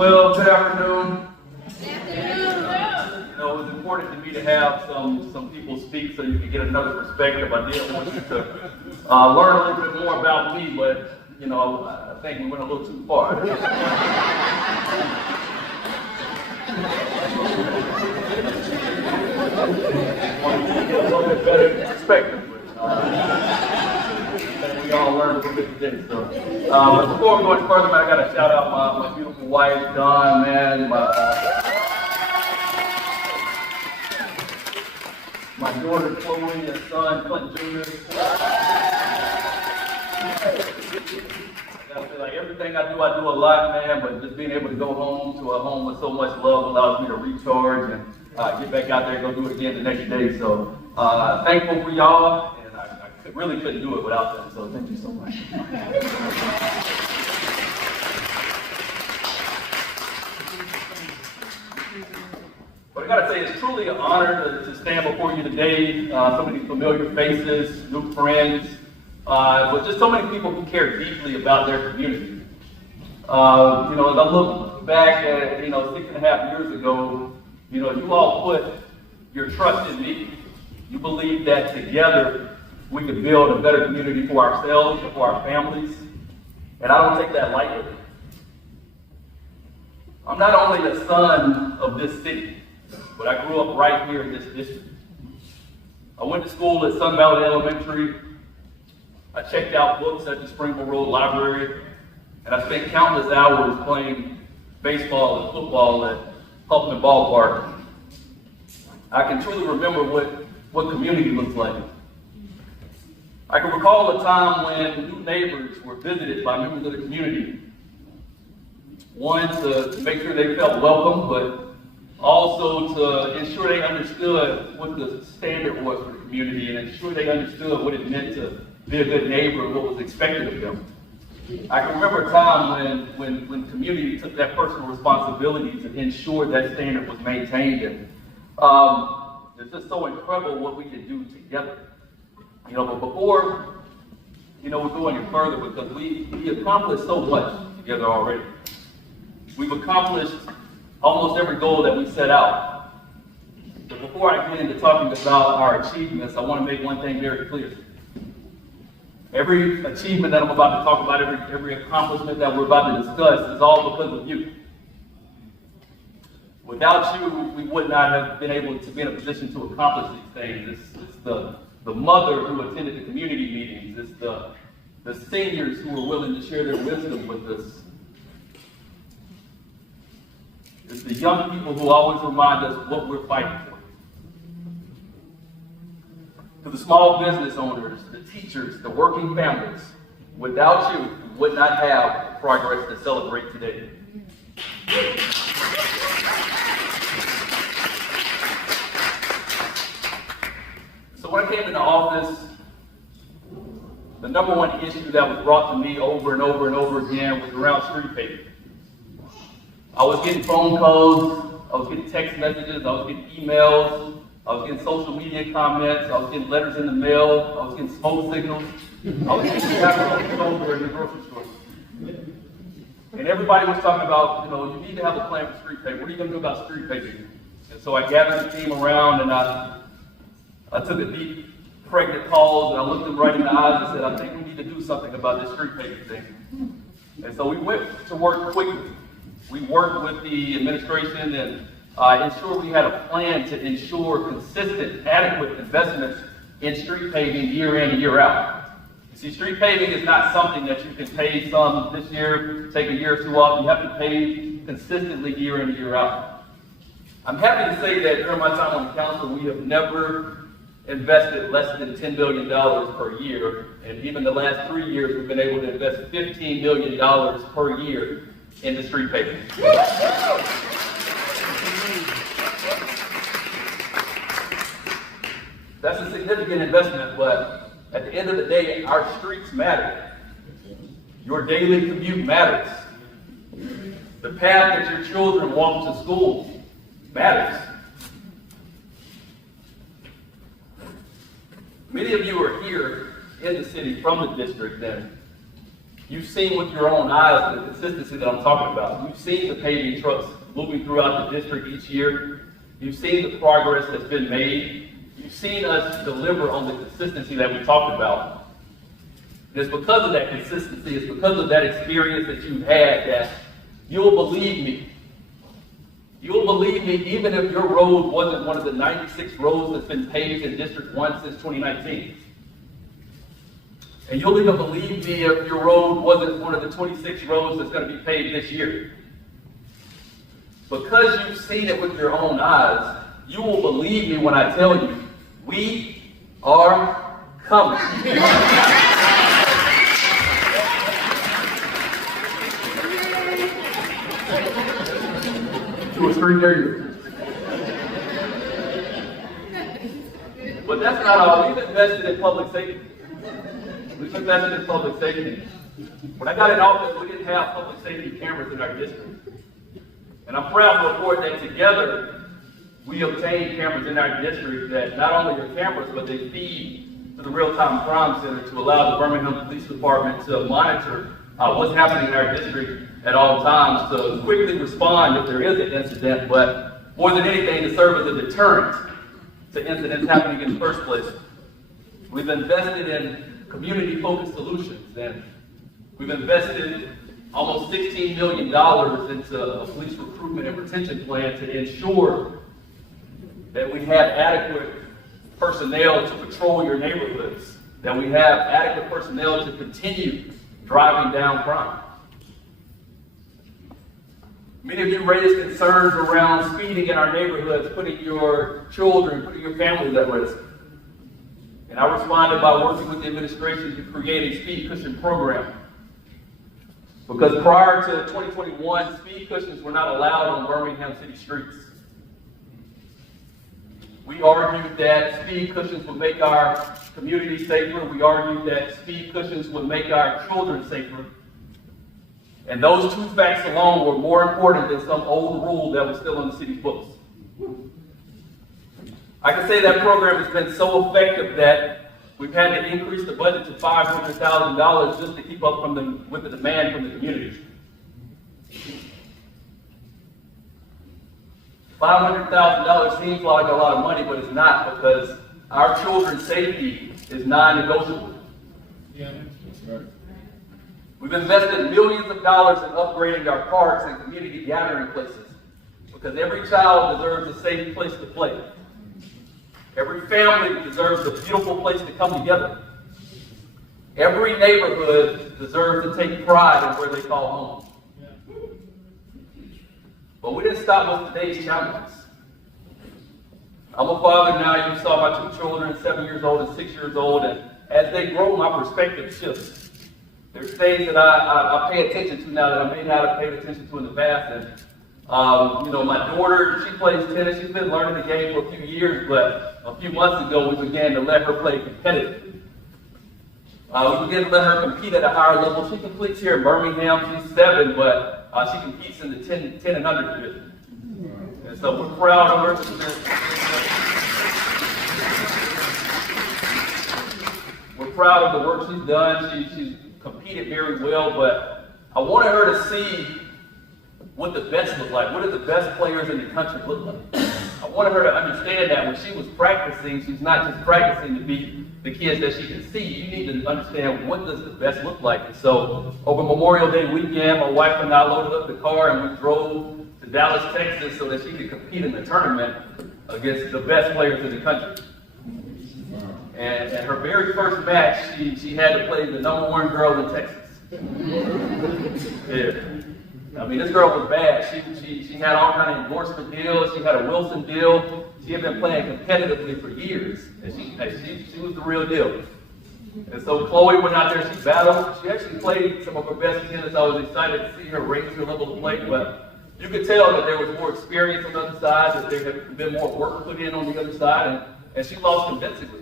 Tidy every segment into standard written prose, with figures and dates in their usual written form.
Well, good afternoon. You know, it was important to me to have some people speak so you can get another perspective. I did want you to learn a little bit more about me, but you know, I think we went a little too far. I want to get a little bit better perspective. And we all learned a little bit today. So, but before we go any further, man, I got to shout out my beautiful wife, Dawn, man, my daughter, Chloe, and son, Clinton Jr. I gotta say, like, everything I do a lot, man, but just being able to go home to a home with so much love allows me to recharge and get back out there and go do it again the next day. So, thankful for y'all, and I really couldn't do it without them, so thank you so much. But I gotta say, it's truly an honor to stand before you today. So many familiar faces, new friends, but just so many people who care deeply about their community. You know, as I look back at, 6.5 years ago, you all put your trust in me. You believed that together we could build a better community for ourselves and for our families. And I don't take that lightly. I'm not only a son of this city, but I grew up right here in this district. I went to school at Sun Valley Elementary. I checked out books at the Springville Road Library, and I spent countless hours playing baseball and football at Huffman Ballpark. I can truly remember what community looks like. I can recall a time when new neighbors were visited by members of the community. One, to make sure they felt welcome, but also to ensure they understood what the standard was for the community and ensure they understood what it meant to be a good neighbor and what was expected of them. I can remember a time when community took that personal responsibility to ensure that standard was maintained. And it's just so incredible what we can do together. But before, we go any further, because we accomplished so much together already. We've accomplished almost every goal that we set out. But before I get into talking about our achievements, I want to make one thing very clear. Every achievement that I'm about to talk about, every accomplishment that we're about to discuss is all because of you. Without you, we would not have been able to be in a position to accomplish these things. It's the mother who attended the community meetings. It's the seniors who were willing to share their wisdom with us. It's the young people who always remind us what we're fighting for. To the small business owners, the teachers, the working families, without you, we would not have progress to celebrate today. So when I came into office, the number one issue that was brought to me over and over and over again was around street paving. I was getting phone calls, I was getting text messages, I was getting emails, I was getting social media comments, I was getting letters in the mail, I was getting smoke signals, I was getting tapped on the shoulder in the grocery store. And everybody was talking about, you need to have a plan for street paving. What are you going to do about street paving? And so I gathered the team around and I took a deep, pregnant pause and I looked them right in the eyes and said, I think we need to do something about this street paving thing. And so we went to work quickly. We worked with the administration and ensured we had a plan to ensure consistent, adequate investments in street paving year in and year out. You see, street paving is not something that you can pay some this year, take a year or two off. You have to pay consistently year in and year out. I'm happy to say that during my time on the council, we have never invested less than $10 million per year. And even the last 3 years, we've been able to invest $15 million per year into street paving. That's a significant investment, but at the end of the day, our streets matter. Your daily commute matters. The path that your children walk to school matters. Many of you are here in the city from the district, and You've seen with your own eyes the consistency that I'm talking about. You've seen the paving trucks moving throughout the district each year. You've seen the progress that's been made. You've seen us deliver on the consistency that we talked about. And it's because of that consistency, it's because of that experience that you've had that you'll believe me. You'll believe me even if your road wasn't one of the 96 roads that's been paved in District 1 since 2019. And you'll even believe me if your road wasn't one of the 26 roads that's going to be paved this year. Because you've seen it with your own eyes, you will believe me when I tell you, we are coming. 2 or 3 days. But that's not all. We've invested in public safety. We've invested in public safety. When I got in office, we didn't have public safety cameras in our district. And I'm proud to report that together, we obtained cameras in our district that not only are cameras, but they feed to the Real-Time Crime Center to allow the Birmingham Police Department to monitor what's happening in our district at all times, to quickly respond if there is an incident, but more than anything to serve as a deterrent to incidents happening in the first place. We've invested in community-focused solutions, and we've invested almost $16 million into a police recruitment and retention plan to ensure that we have adequate personnel to patrol your neighborhoods, that we have adequate personnel to continue driving down crime. Many of you raised concerns around speeding in our neighborhoods, putting your children, putting your families at risk. And I responded by working with the administration to create a speed cushion program. Because prior to 2021, speed cushions were not allowed on Birmingham city streets. We argued that speed cushions would make our community safer. We argued that speed cushions would make our children safer. And those 2 facts alone were more important than some old rule that was still on the city's books. I can say that program has been so effective that we've had to increase the budget to $500,000 just to keep up with the demand from the community. $500,000 seems like a lot of money, but it's not, because our children's safety is non-negotiable. Yeah, that's right. We've invested millions of dollars in upgrading our parks and community gathering places, because every child deserves a safe place to play. Every family deserves a beautiful place to come together. Every neighborhood deserves to take pride in where they call home. But we didn't stop with today's challenges. I'm a father now. You saw my 2 children, 7 years old and 6 years old, and as they grow, my perspective shifts. There's things that I pay attention to now that I may not have paid attention to in the past. And my daughter, she plays tennis. She's been learning the game for a few years, but a few months ago, we began to let her play competitively. We began to let her compete at a higher level. She competes here in Birmingham. She's 7, but she competes in the 10 and under division. And so we're proud of her. We're proud of the work she's done. She's competed very well, but I wanted her to see what the best look like. What do the best players in the country look like? I wanted her to understand that when she was practicing, she's not just practicing to beat the kids that she can see. You need to understand, what does the best look like? And so over Memorial Day weekend, my wife and I loaded up the car and we drove to Dallas, Texas, so that she could compete in the tournament against the best players in the country. And at her very first match, she had to play the #1 girl in Texas. Yeah. I mean, this girl was bad. She had all kind of endorsement deals. She had a Wilson deal. She had been playing competitively for years. And she was the real deal. And so Chloe went out there, she battled. She actually played some of her best tennis. I was excited to see her raise her level of play, but you could tell that there was more experience on the other side, that there had been more work put in on the other side, and she lost convincingly.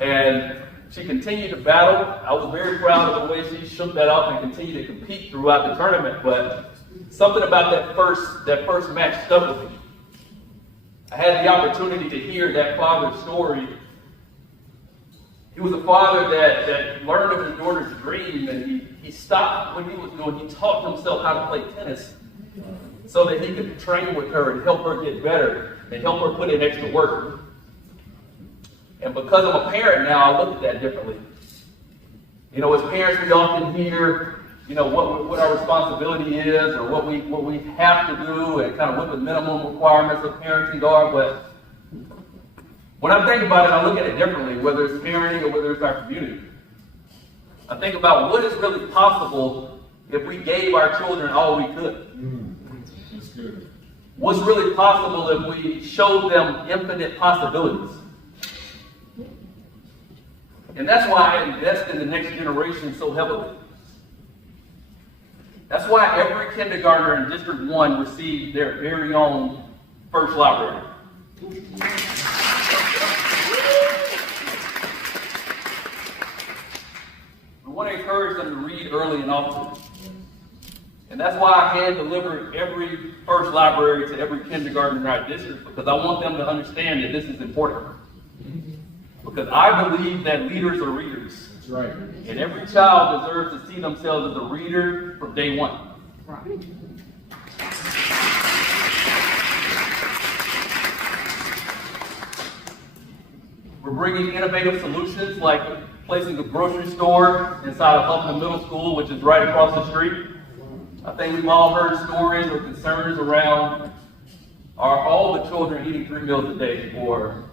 And she continued to battle. I was very proud of the way she shook that off and continued to compete throughout the tournament, but something about that first match stuck with me. I had the opportunity to hear that father's story. He was a father that learned of his daughter's dream, and he stopped what he was doing. He taught himself how to play tennis so that he could train with her and help her get better and help her put in extra work. And because I'm a parent now, I look at that differently. You know, as parents, we often hear, you know, what our responsibility is or what we have to do and kind of what the minimum requirements of parenting are. But when I think about it, I look at it differently, whether it's parenting or whether it's our community. I think about what is really possible if we gave our children all we could. That's good. What's really possible if we showed them infinite possibilities. And that's why I invest in the next generation so heavily. That's why every kindergartner in District 1 received their very own first library. We want to encourage them to read early and often. And that's why I hand delivered every first library to every kindergarten in our district, because I want them to understand that this is important. Because I believe that leaders are readers. That's right. And every child deserves to see themselves as a reader from day one. Right. We're bringing innovative solutions like placing a grocery store inside of Huffman Middle School, which is right across the street. I think we've all heard stories or concerns around, are all the children eating 3 meals a day? Or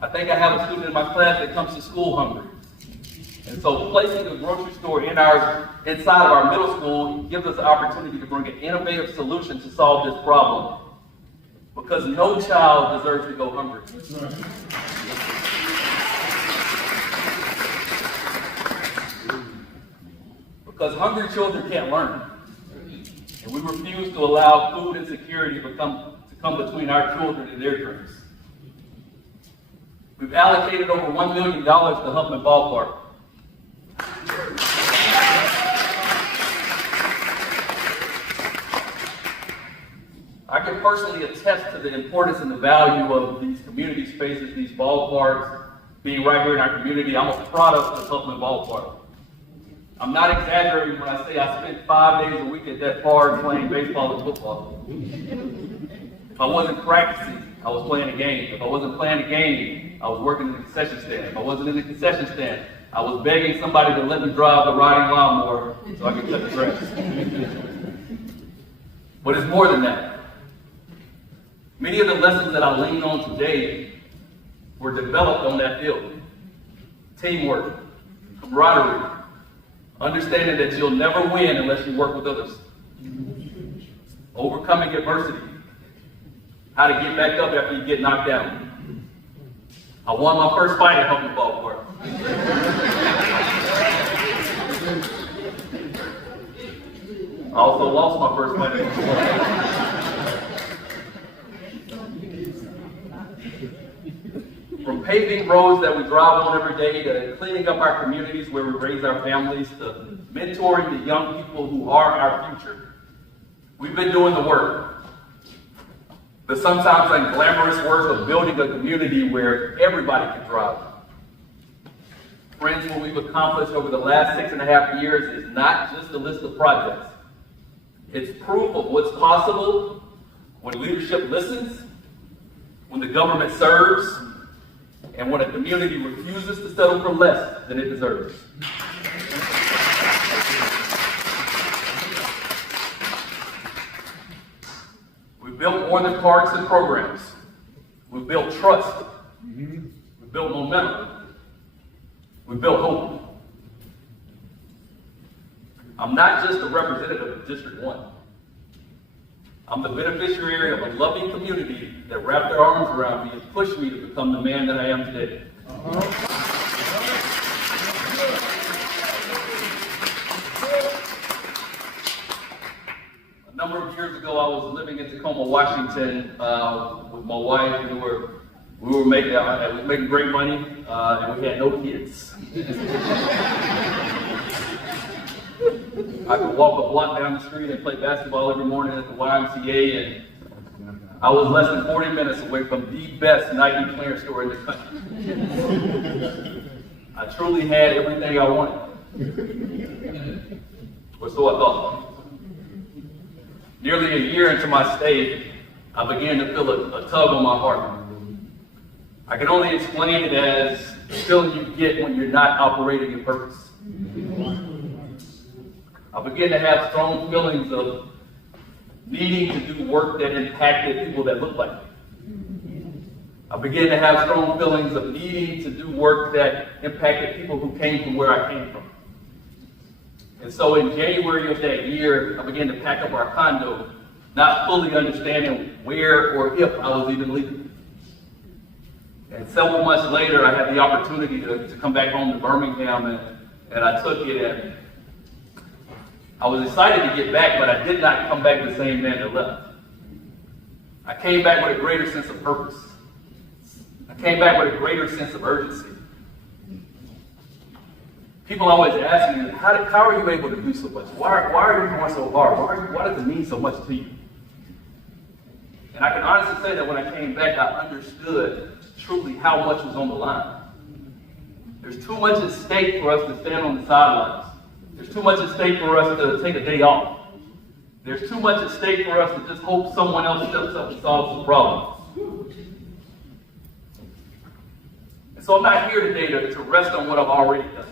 I think I have a student in my class that comes to school hungry. And so placing a grocery store inside of our middle school gives us the opportunity to bring an innovative solution to solve this problem. Because no child deserves to go hungry. That's right. Because hungry children can't learn. And we refuse to allow food insecurity to come between our children and their dreams. We've allocated over $1 million to Huffman Ballpark. I can personally attest to the importance and the value of these community spaces, these ballparks, being right here in our community. I'm a product of Huffman Ballpark. I'm not exaggerating when I say I spent 5 days a week at that park playing baseball and football. If I wasn't practicing, I was playing a game. If I wasn't playing a game, I was working in the concession stand. If I wasn't in the concession stand, I was begging somebody to let me drive the riding lawnmower so I could cut the grass. But it's more than that. Many of the lessons that I lean on today were developed on that field. Teamwork, camaraderie, understanding that you'll never win unless you work with others. Overcoming adversity. How to get back up after you get knocked down. I won my first fight at Huffman Ballpark. I also lost my first fight at Huffman Ballpark. From paving roads that we drive on every day to cleaning up our communities where we raise our families to mentoring the young people who are our future. We've been doing the work. The sometimes unglamorous work of building a community where everybody can thrive. Friends, what we've accomplished over the last 6.5 years is not just a list of projects. It's proof of what's possible when leadership listens, when the government serves, and when a community refuses to settle for less than it deserves. We've built more than parks and programs. We've built trust. We've built momentum. We've built hope. I'm not just a representative of District 1. I'm the beneficiary of a loving community that wrapped their arms around me and pushed me to become the man that I am today. A number of years ago, I was living in Tacoma, Washington, with my wife. We were making great money, and we had no kids. I could walk a block down the street and play basketball every morning at the YMCA, and I was less than 40 minutes away from the best Nike clearance store in the country. I truly had everything I wanted. or so I thought. Nearly a year into my stay, I began to feel a tug on my heart. I can only explain it as the feeling you get when you're not operating in purpose. I began to have strong feelings of needing to do work that impacted people that looked like me. I began to have strong feelings of needing to do work that impacted people who came from where I came from. And so in January of that year, I began to pack up our condo, not fully understanding where or if I was even leaving. And several months later, I had the opportunity to come back home to Birmingham, and I took it. And I was excited to get back, but I did not come back the same man that left. I came back with a greater sense of purpose. I came back with a greater sense of urgency. People always ask me, how are you able to do so much? Why are you going so hard? Why does it mean so much to you? And I can honestly say that when I came back, I understood truly how much was on the line. There's too much at stake for us to stand on the sidelines. There's too much at stake for us to take a day off. There's too much at stake for us to just hope someone else steps up and solves the problem. And so I'm not here today to rest on what I've already done.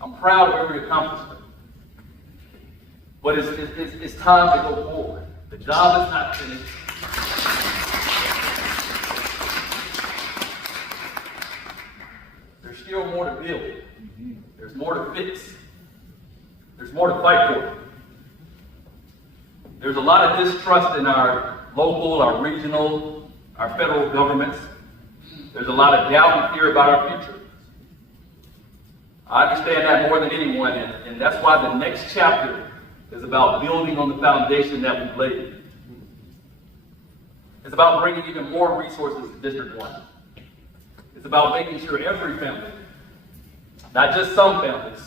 I'm proud of every accomplishment. But it's time to go forward. The job is not finished. There's still more to build. There's more to fix. There's more to fight for. There's a lot of distrust in our local, our regional, our federal governments. There's a lot of doubt and fear about our future. I understand that more than anyone, and that's why the next chapter is about building on the foundation that we've laid. It's about bringing even more resources to District 1. It's about making sure every family, not just some families,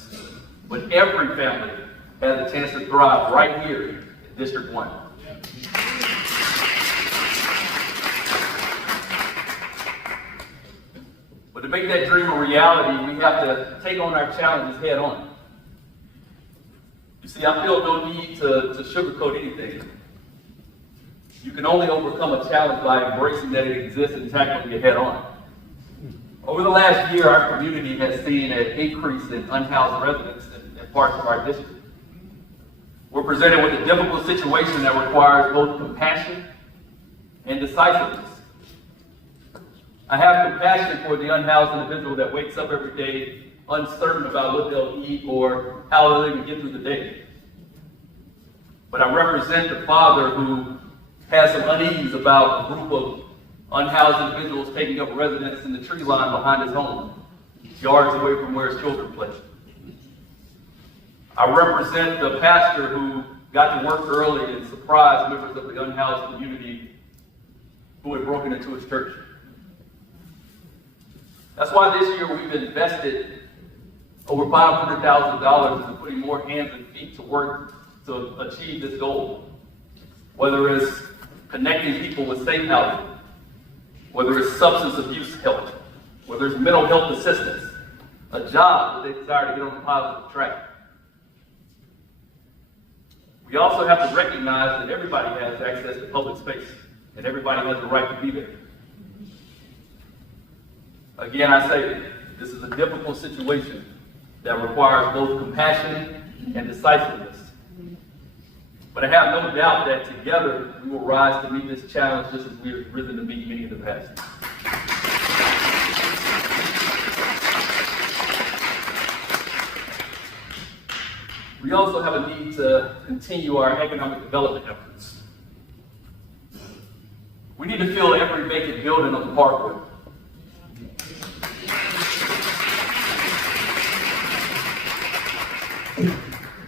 but every family has a chance to thrive right here in District 1. But to make that dream a reality, we have to take on our challenges head on. You see, I feel no need to sugarcoat anything. You can only overcome a challenge by embracing that it exists and tackling it head on. Over the last year, our community has seen an increase in unhoused residents in parts of our district. We're presented with a difficult situation that requires both compassion and decisiveness. I have compassion for the unhoused individual that wakes up every day uncertain about what they'll eat or how they'll even get through the day. But I represent the father who has some unease about a group of unhoused individuals taking up residence in the tree line behind his home, yards away from where his children play. I represent the pastor who got to work early and surprised members of the unhoused community who had broken into his church. That's why this year we've invested over $500,000 into putting more hands and feet to work to achieve this goal. Whether it's connecting people with safe housing, whether it's substance abuse help, whether it's mental health assistance, a job that they desire to get on the positive track. We also have to recognize that everybody has access to public space, and everybody has the right to be there. Again, I say this is a difficult situation that requires both compassion and decisiveness. But I have no doubt that together we will rise to meet this challenge just as we have risen to meet many in the past. We also have a need to continue our economic development efforts. We need to fill every vacant building on the parkway.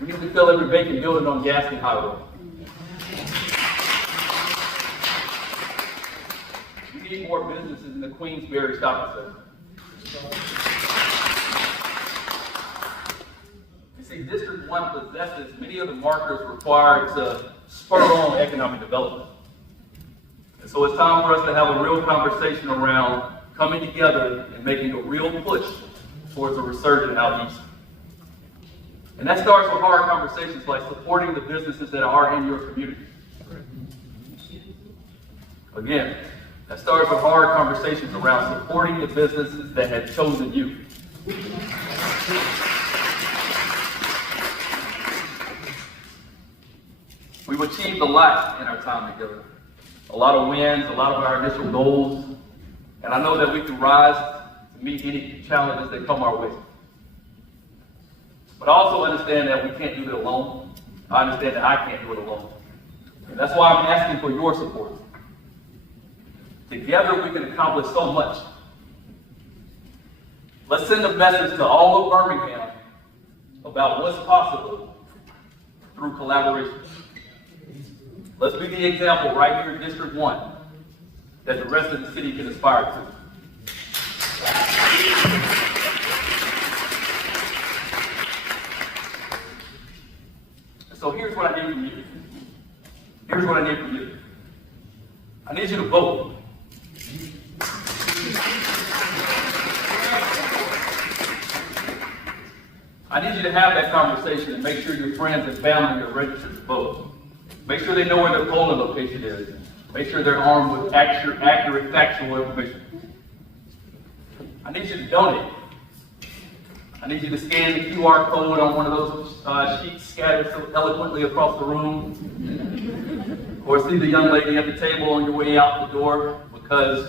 We need to fill every vacant building on Gaston Highway. We need more businesses in the Queensbury Shopping Center. You see, District 1 possesses many of the markers required to spur on economic development. And so it's time for us to have a real conversation around coming together and making a real push towards a resurgent out east. And that starts with hard conversations like supporting the businesses that are in your community. Again, that starts with hard conversations around supporting the businesses that have chosen you. We've achieved a lot in our time together. A lot of wins, a lot of our initial goals, and I know that we can rise to meet any challenges that come our way. But I also understand that we can't do it alone. I understand that I can't do it alone. And that's why I'm asking for your support. Together we can accomplish so much. Let's send a message to all of Birmingham about what's possible through collaboration. Let's be the example right here in District 1 that the rest of the city can aspire to. So here's what I need from you. Here's what I need from you. I need you to vote. I need you to have that conversation and make sure your friends and family are registered to vote. Make sure they know where their polling location is. Make sure they're armed with accurate, factual information. I need you to donate. I need you to scan the QR code on one of those sheets scattered so eloquently across the room. Or see the young lady at the table on your way out the door, because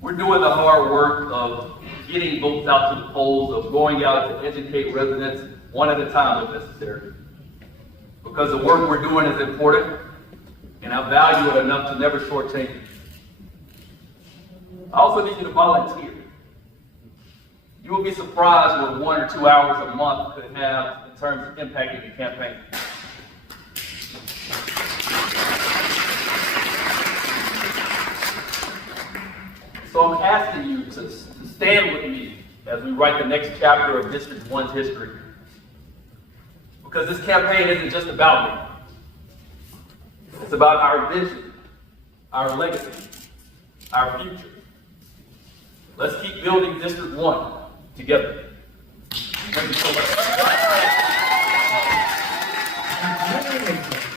we're doing the hard work of getting votes out to the polls, of going out to educate residents one at a time if necessary. Because the work we're doing is important, and I value it enough to never shortchange it. I also need you to volunteer. You will be surprised what 1 or 2 hours a month could have in terms of impacting the campaign. So I'm asking you to stand with me as we write the next chapter of District 1's history. Because this campaign isn't just about me. It's about our vision, our legacy, our future. Let's keep building District 1 together. Thank you so much.